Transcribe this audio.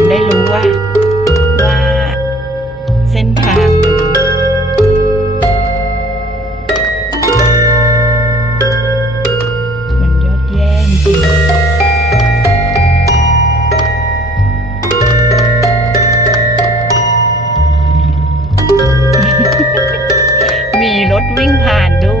นได้รู้ว่า ว่าเส้นทางมันยอดแย่จริงมีรถวิ่งผ่านด้วย